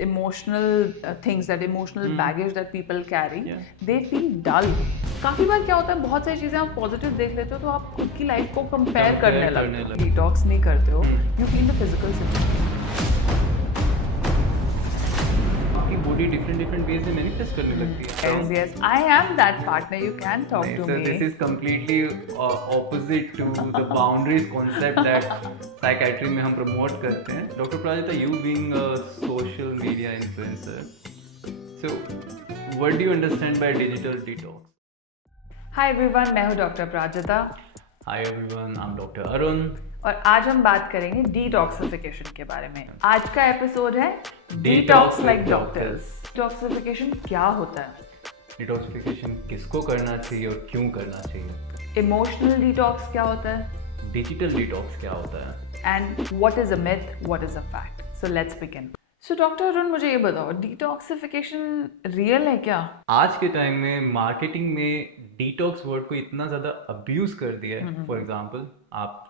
emotional things, that emotional baggage that people carry, Yeah. they feel dull. काफी बार क्या होता है, बहुत सारी चीजें आप पॉजिटिव देख लेते हो तो आप खुद की लाइफ को कंपेयर करने लगते हो. डिटॉक्स नहीं करते हो, you feel the physical symptoms. आपकी बॉडी डिफरेंट वेज में मैनिफेस्ट करने लगती है. Yes, I am that partner. You can talk to So me. this is completely opposite to the boundaries concept that psychiatry में हम promote करते हैं. Dr. Prajita, you being a social media influencer, so what do you understand by digital detox? Hi everyone, मैं हूँ doctor Prajita Hi everyone, I'm Dr. Arun. और आज हम बात करेंगे डिटॉक्सिफिकेशन के बारे में. आज का एपिसोड है Detox detox like like doctors. Detoxification क्या होता है? Detoxification किसको करना चाहिए और क्यों करना चाहिए? इमोशनल डिटॉक्स क्या होता है? डिजिटल डिटॉक्स क्या होता है? And what is a myth, what is a fact? So let's begin. So doctor Arun, मुझे ये बताओ, डिटॉक्सिफिकेशन रियल है क्या? आज के टाइम में मार्केटिंग में डिटॉक्स वर्ड को इतना ज़्यादा अब्यूज कर दिया है. फॉर एग्जांपल, आप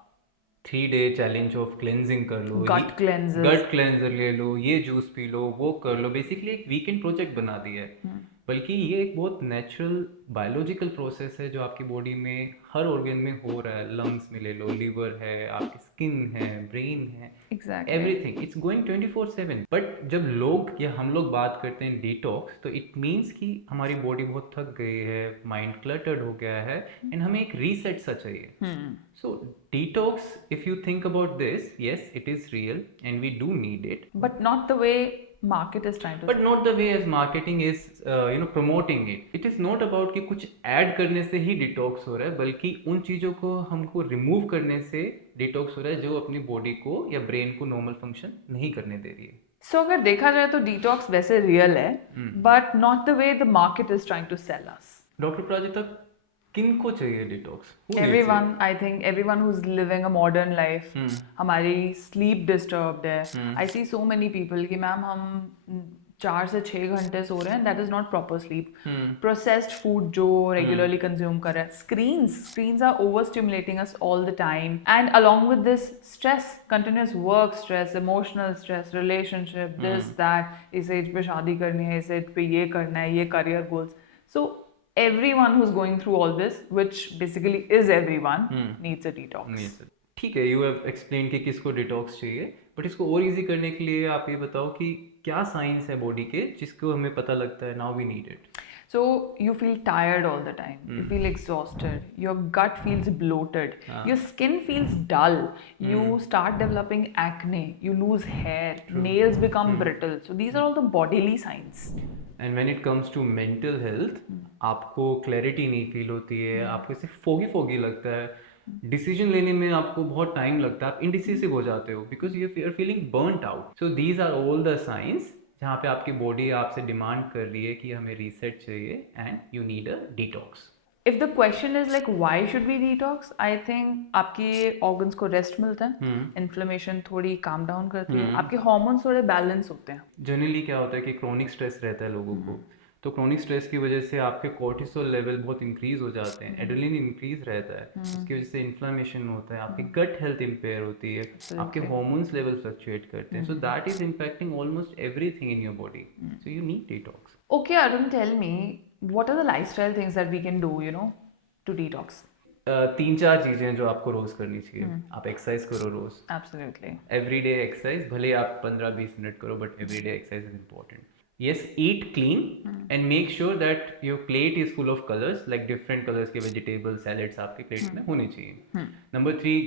3-day चैलेंज ऑफ क्लेंजिंग कर लो, गट क्लेंजर, गट क्लेंजर ले लो, ये जूस पी लो, वो कर लो. बेसिकली एक वीकेंड प्रोजेक्ट बना दिया है. बल्कि ये एक बहुत नेचुरल बायोलॉजिकल प्रोसेस है जो आपकी बॉडी में हर ऑर्गन में हो रहा है. लंग्स में ले लो, लिवर है, आपकी स्किन है, ब्रेन है, exactly everything. It's going 24/7. But जब लोग या हम लोग बात करते हैं डिटॉक्स, तो इट मीन्स कि हमारी बॉडी बहुत थक गई है, माइंड क्लटर्ड हो गया है एंड हमें एक रीसेट सा चाहिए. So detox, if you think about this, yes, it is real and we do need it, but not the way market is trying to but not the way as marketing is promoting it. It is not about कि कुछ add करने से ही detox हो रहा है, बल्कि उन चीज़ों को हमको रिमूव करने से डिटॉक्स हो रहा है जो अपनी बॉडी को या ब्रेन को नॉर्मल फंक्शन नहीं करने दे रही है. सो अगर देखा जाए तो डिटॉक्स वैसे रियल है, but not the way the market is trying to sell us. Doctor Prajita, किन को चाहिए detox? Everyone, I think everyone who's living a modern life. हमारी स्लीप डिस्टर्ब्ड है. I see so many people कि ma'am हम 4 से 6 घंटे सो रहे हैं, that is not proper sleep. Processed food जो regularly consume कर रहे हैं, screens are overstimulating us all the time, and along with this stress, continuous work stress, emotional stress, relationship, this that, इस एज पे शादी करनी है, इस एज पे ये करना है, ये career goals. So everyone who's going through all this, which basically is everyone, needs a detox. ठीक है, यू हैव एक्सप्लेन कि किसको डिटॉक्स चाहिए, बट इसको और इजी करने के लिए आप ये बताओ कि क्या साइंस है बॉडी के जिसको हमें पता लगता है now we need it. So you feel tired all the time, you feel exhausted, your gut feels bloated, your skin feels dull, you start developing acne, you lose hair, nails become brittle. So these are all the bodily signs. And when it comes to mental health, आपको clarity नहीं feel होती है, आपको सिर्फ foggy लगता है, decision लेने में आपको बहुत टाइम लगता है, आप इंडिसिसिव हो जाते हो because you are feeling burned out. So these are all the science जहाँ पे आपकी बॉडी आपसे डिमांड कर रही है कि हमें रीसेट चाहिए and you need a detox. If the question is like why should we detox, I think आपके organs को रेस्ट मिलता है, इन्फ्लेमेशन थोड़ी काम डाउन करती है, आपके हार्मोन्स थोड़े बैलेंस होते हैं. जनरली क्या होता है कि क्रोनिक स्ट्रेस रहता है लोगों को, तो क्रोनिक स्ट्रेस की वजह से आपके कोर्टिसोल लेवल बहुत इंक्रीज हो जाते हैं, एड्रेनलिन इंक्रीज रहता है, उसकी वजह से इन्फ्लेमेशन होता है, आपकी गट हेल्थ इंपेयर होती है, आपके हार्मोन्स लेवल फ्लक्चुएट करते हैं. So that is impacting almost everything in your body. So you need detox. Okay, Arun, tell me, what are the lifestyle things that we can do, to detox? 3-4 चीजें जो आपको रोज करनी चाहिए. आप exercise करो रोज. Absolutely. Everyday exercise, भले आप 15-20 minute करो, but everyday exercise is important. Yes, eat clean and make sure that your plate is full of colors, like different colors के vegetables, salads आपके plate में होने चाहिए. Number 3,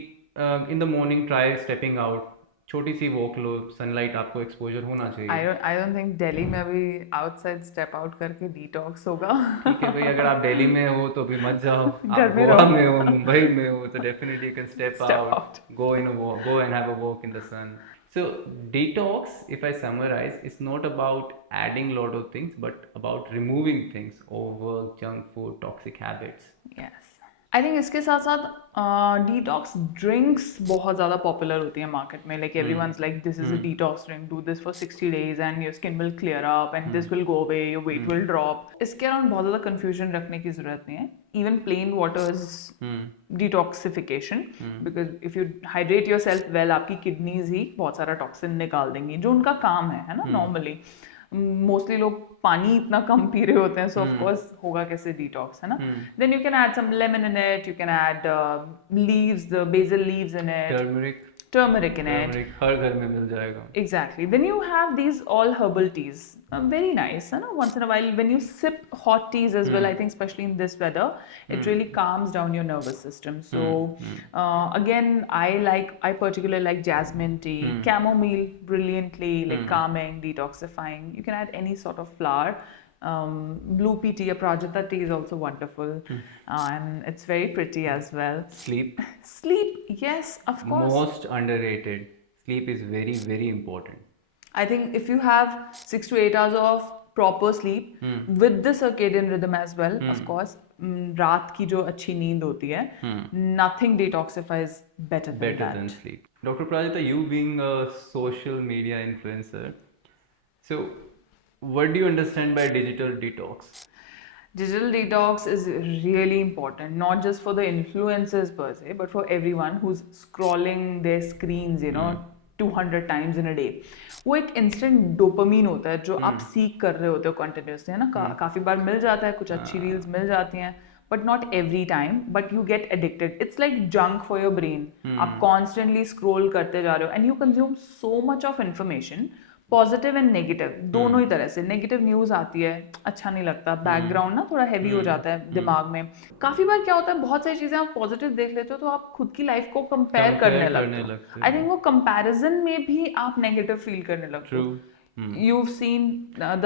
in the morning try stepping out. छोटी सी walk लो, sunlight आपको exposure होना चाहिए. I don't think Delhi में अभी आउटसाइड स्टेप आउट करके डिटॉक्स होगा. ठीक है भाई, अगर आप दिल्ली में हो तो भी मत जाओ. आप घर में गोवा रहो. में हो, मुंबई में हो, तो definitely you can step out, go and have a walk in the sun. So detox, if I summarize, is not about adding lot of things, but about removing things, overwork, junk food, toxic habits. Yes. I think इसके साथ साथ detox drinks बहुत ज़्यादा popular होती है market में. Like everyone's like this is a detox drink, do this for 60 days and your skin will clear up and this will go away, your weight will drop. इसके around बहुत ज़्यादा confusion रखने की ज़रूरत नहीं है. even plain water is detoxification, because if you hydrate yourself well, आपकी kidneys ही बहुत सारा toxin निकाल देंगी, जो उनका काम है ना normally. मोस्टली लोग पानी इतना कम पी रहे होते हैं, सो ऑफ कोर्स होगा कैसे डिटॉक्स, है ना. Then you can add some lemon in it, you can add leaves, the basil leaves in it, turmeric in it. हर घर में मिल जाएगा. Exactly. Then you have these all herbal teas. Very nice, you know. Once in a while, when you sip hot teas as well, I think especially in this weather, it really calms down your nervous system. So again, I particularly like jasmine tea, chamomile, brilliantly like calming, detoxifying. You can add any sort of flower. Blue pea tea, Aprajita tea is also wonderful, and it's very pretty as well. Sleep. Sleep, yes, of course. Most underrated. Sleep is very, very important. I think if you have 6 to 8 hours of proper sleep with the circadian rhythm as well, of course, रात की जो अच्छी नींद होती है, nothing detoxifies better than sleep. Dr. Prajita, you being a social media influencer, so what do you understand by digital detox? Digital detox is really important, not just for the influencers per se, but for everyone who's scrolling their screens, 200 times in a day. वो एक instant dopamine होता है जो आप सीख कर रहे होते हो continuously, है ना. काफ़ी बार मिल जाता है, कुछ अच्छी reels मिल जाती हैं, but not every time, but you get addicted. It's like junk for your brain. आप constantly scroll करते जा रहे हो and you consume so much of information, positive and negative दोनों ही तरह से. नेगेटिव न्यूज आती है, अच्छा नहीं लगता, बैकग्राउंड ना थोड़ा हैवी हो जाता है दिमाग में. काफी बार क्या होता है, बहुत सारी चीजें आप पॉजिटिव देख लेते हो तो आप खुद की लाइफ को कंपेयर करने लगते हो. आई थिंक वो कंपैरिजन में भी आप नेगेटिव फील करने लगते हो. You've seen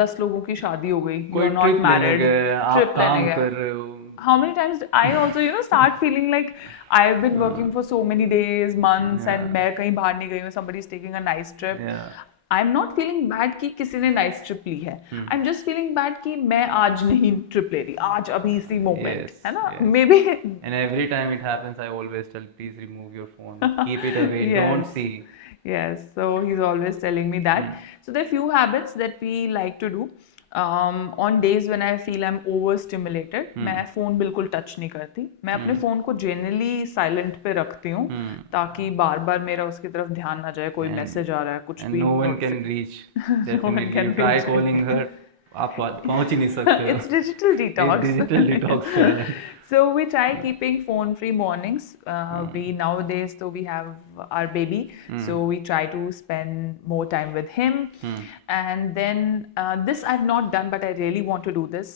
10 लोगों की शादी हो गई, you're not married, ट्रिप लेने गए. How many times I also start feeling like I've been working for so many days, months, and मैं कहीं बाहर नहीं गई हूँ, somebody is taking a nice trip. I'm not feeling bad कि किसी ने नाइस ट्रिप ली है. I'm just feeling bad कि मैं आज नहीं ट्रिप ले रही, आज अभी इसी मोमेंट, है ना. Maybe. And every time it happens, I always tell, please remove your phone, keep it away, don't see. Yes, so he's always telling me that. So there are few habits that we like to do. On days when I feel I'm overstimulated, मैं phone बिल्कुल touch नहीं करती. मैं अपने phone को generally silent पे रखती हूँ ताकि बार बार मेरा उसकी तरफ ध्यान ना जाए, कोई मैसेज आ रहा है, कुछ भी. No one can reach. Definitely, you try calling her, आप पहुँच ही नहीं सकते. It's digital detox. It's digital detox. So we try keeping phone-free mornings. We nowadays, so we have our baby, so we try to spend more time with him. And then this I've not done, but I really want to do this.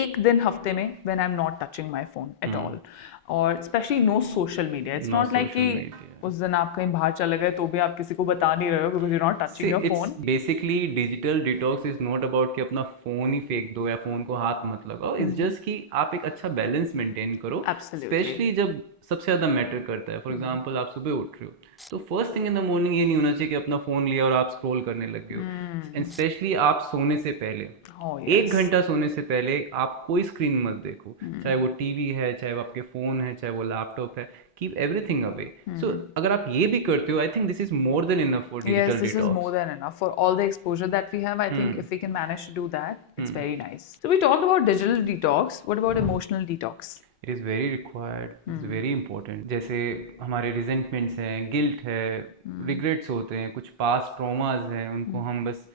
एक दिन हफ्ते में when I'm not touching my phone at all, or especially no social media. It's not like कि उस दिन आप कहीं बाहर चले गए तो भी आप किसी को बता नहीं रहे हो because you're not touching your phone. Basically, digital detox is not about कि अपना फोन ही फेंक दो या फोन को हाथ मत लगाओ. It's just कि आप एक अच्छा बैलेंस मेंटेन करो. Especially जब सबसे ज़्यादा मैटर करता है. फॉर एग्जाम्पल आप सुबह उठ रहे हो तो first thing in the morning ये नहीं होना चाहिए कि अपना फ़ोन लिया और आप स्क्रॉल करने लगे हो. एंड स्पेशली आप सोने से पहले 1 घंटा सोने से पहले आप कोई स्क्रीन मत देखो. चाहे वो टीवी है, चाहे वो आपके फ़ोन है, चाहे वो लैपटॉप है. Keep everything away. So अगर आप ये भी करते हो, I think this is more than enough for digital detox. Yes, this is more than enough for all the exposure that we have. I think if we can manage to do that, it's very nice. So we talked about digital detox. What about emotional detox? It is very required. It's very important. जैसे हमारे resentments हैं, guilt है, regrets होते हैं, कुछ past traumas हैं, उनको हम बस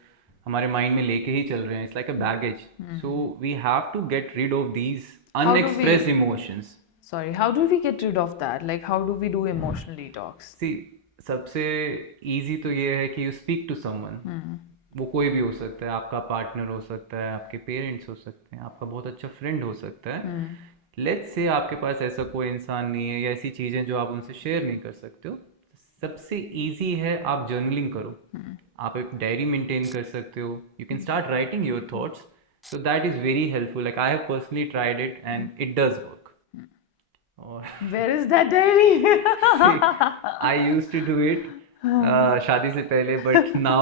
हमारे mind में लेके ही चल रहे हैं. It's like a baggage. So we have to get rid of these unexpressed emotions. Sorry, how do we get rid of that? Like, how do we do emotional detox? See, सबसे easy तो ये है कि you speak to someone. वो कोई भी हो सकता है, आपका पार्टनर हो सकता है, आपके पेरेंट्स हो सकते हैं, आपका बहुत अच्छा फ्रेंड हो सकता है. लेट्स से आपके पास ऐसा कोई इंसान नहीं है या ऐसी चीज़ें जो आप उनसे शेयर नहीं कर सकते हो. सबसे इजी है आप जर्नलिंग करो. आप एक डायरी मेंटेन कर सकते हो. You can start writing your thoughts. So that is very helpful. Like I have personally tried it and it does work. Where is that diary? I used to do it शादी से पहले, but now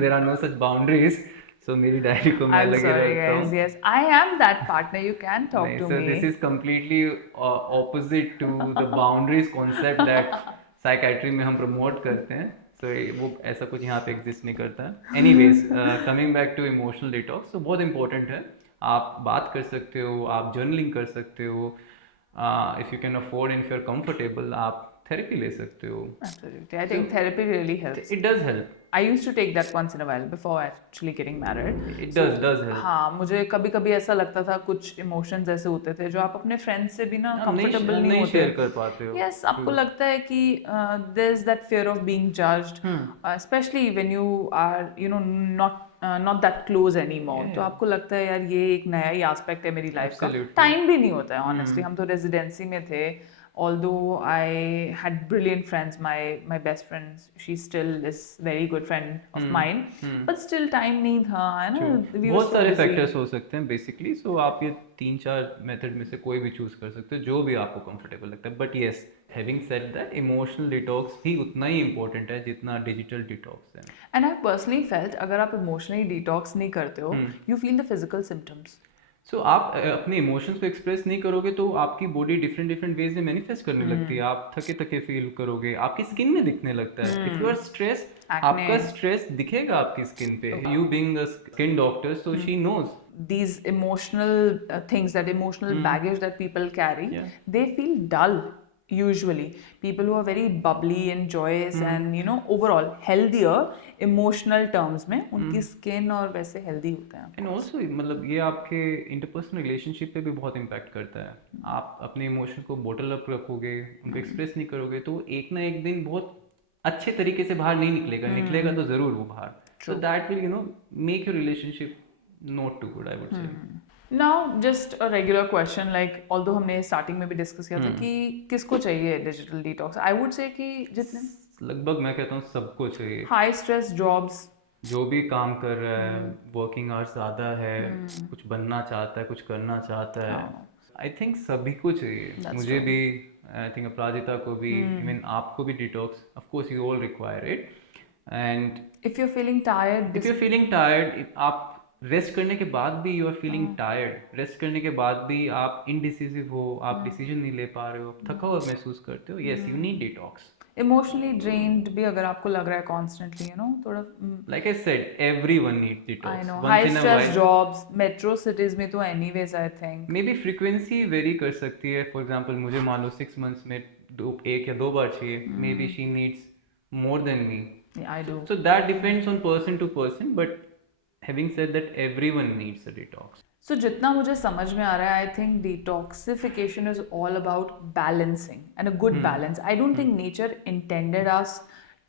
there are no such boundaries. So मेरी diary को मैं लगे रहता हूँ. Yes, I am that partner. You can talk to me. So this is completely opposite to the boundaries concept that psychiatry में हम promote करते हैं. So वो ऐसा कुछ यहाँ पे exist नहीं करता. Anyways, coming back to emotional detox, so बहुत important है. आप बात कर सकते हो, आप जर्नलिंग कर सकते हो, if you can afford and if you are comfortable आप थेरेपी ले सकते हो. Absolutely. I think therapy really helps. It does help. I used to take that once in a while before actually getting married. It does help. हाँ, मुझे कभी कभी ऐसा लगता था कुछ इमोशंस ऐसे होते थे जो आप अपने फ्रेंड्स से भी ना आप कंफर्टेबल नहीं नहीं होते. शेयर कर पाते हो. Yes, आपको लगता है कि there is that fear of being judged, especially when you are, you know, not that close anymore. तो आपको लगता है यार ये एक नया ही एस्पेक्ट है मेरी लाइफ का. टाइम भी नहीं होता है honestly. हम तो रेजिडेंसी में थे. Although I had brilliant friends, my best friend, she still is very good friend of mine, but still time नहीं था, है ना? बहुत सारे फैक्टर्स हो सकते हैं बेसिकली. सो आप ये 3-4 मेथड में से कोई भी चूज कर सकते हो जो भी आपको कंफर्टेबल लगता है. But yes, having said that, emotional detox भी उतना ही इंपॉर्टेंट है जितना डिजिटल डिटॉक्स है. And I personally felt अगर आप इमोशनली डिटॉक्स नहीं करते हो, you feel the physical symptoms. सो आप अपने इमोशंस को एक्सप्रेस नहीं करोगे तो आपकी बॉडी डिफरेंट वेज में मैनिफेस्ट करने लगती है. आप थके थके फील करोगे, आपकी स्किन में दिखने लगता है. इफ यू आर स्ट्रेस, आपका स्ट्रेस दिखेगा आपकी स्किन पे. You being a skin doctor, so she knows these emotional things, that emotional baggage that people carry, they feel dull usually. People who are very bubbly and joyous and you know overall healthier emotional terms में उनकी skin और वैसे healthy होते हैं. And also मतलब ये आपके interpersonal relationship पे भी बहुत इम्पैक्ट करता है. आप अपने इमोशन को बोटल अप रखोगे, उनको एक्सप्रेस नहीं करोगे तो एक ना एक दिन बहुत अच्छे तरीके से बाहर नहीं निकलेगा तो जरूर वो बाहर. So that will make your relationship not too good, I would say. Now just a regular question, like although हमने स्टार्टिंग में भी डिस्कस किया था कि किसको चाहिए डिजिटल डिटॉक्स. आई वुड से कि जितने लगभग मैं कहता हूँ सबको चाहिए. हाई स्ट्रेस जॉब्स, जो भी काम कर रहा है, वर्किंग आवर्स ज़्यादा है, कुछ बनना चाहता है, कुछ करना चाहता है, आई थिंक सभी को चाहिए. मुझे भी, आई थिंक अपराजिता को भी, इवन आपको भी detox. Of course you all require it. And if you feeling tired, आप रेस्ट करने के बाद भी you are feeling tired, rest करने के बाद भी आप इनडिसिसिव हो, आप डिसीजन नहीं ले पा रहे हो, थका हुआ महसूस करते हो, yes you need detox. Emotionally drained भी अगर आपको लग रहा है कॉन्स्टेंटली, यू नो, थोड़ा like I said, everyone needs detox. I know high stress jobs metro cities में तो anyways I think may be frequency very कर सकती है. फॉर एग्जांपल मुझे मान लो 6 मंथ्स में 1 या 2 बार चाहिए, maybe she needs more than me. I do. So that depends on person to person, but having said that, everyone needs a detox. So जितना मुझे समझ में आ रहा है, I think detoxification is all about balancing and a good balance. I don't think nature intended us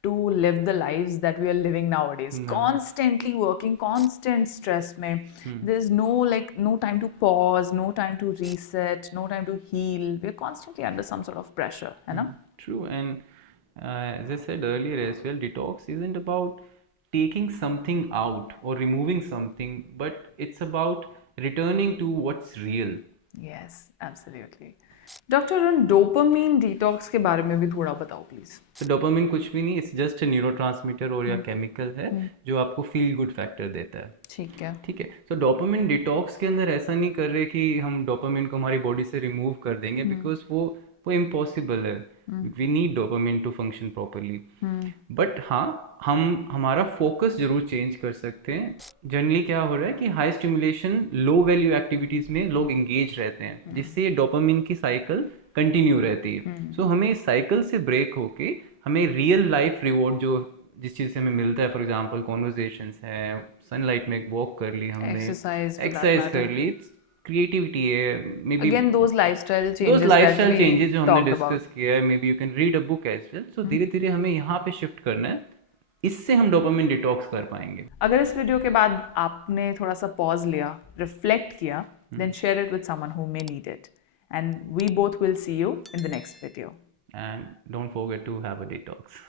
to live the lives that we are living nowadays. Constantly working, constant stress में. There is no time to pause, no time to reset, no time to heal. We are constantly under some sort of pressure, है ना? True, and as I said earlier as well, detox isn't about taking something out or removing something, but it's about returning to what's real. Yes, absolutely. Doctor, dopamine detox के बारे में भी थोड़ा बताओ please. तो dopamine कुछ भी नहीं, इट्स जस्ट अ न्यूरोट्रांसमीटर और या केमिकल है जो आपको फील गुड फैक्टर देता है. ठीक है. तो डोपामीन डिटॉक्स के अंदर ऐसा नहीं कर रहे कि हम डोपामीन को हमारी बॉडी से रिमूव कर देंगे, बिकॉज वो इम्पॉसिबल है. We need dopamine to function properly. But हाँ, हम हमारा फोकस जरूर चेंज कर सकते हैं. जनरली क्या हो रहा है कि high stimulation low value activities में लोग एंगेज रहते हैं, जिससे डोपामिन की साइकिल कंटिन्यू रहती है. सो हमें इस साइकिल से ब्रेक होके हमें रियल लाइफ रिवॉर्ड जो जिस चीज़ से हमें मिलता है, फॉर एग्जांपल कॉन्वर्जेशंस हैं, सनलाइट में वॉक कर ली, हमने एक्सरसाइज कर ली, क्रिएटिविटी है, maybe again those lifestyle changes जो हमने डिस्कस किया है, maybe you can read a book as well. So धीरे धीरे हमें यहाँ पे शिफ्ट करना है, इससे हम डोपामिन डिटॉक्स कर पाएंगे. अगर इस वीडियो के बाद आपने थोड़ा सा पॉज लिया, रिफ्लेक्ट किया, then share it with someone who may need it, and we both will see you in the next video. And don't forget to have a detox.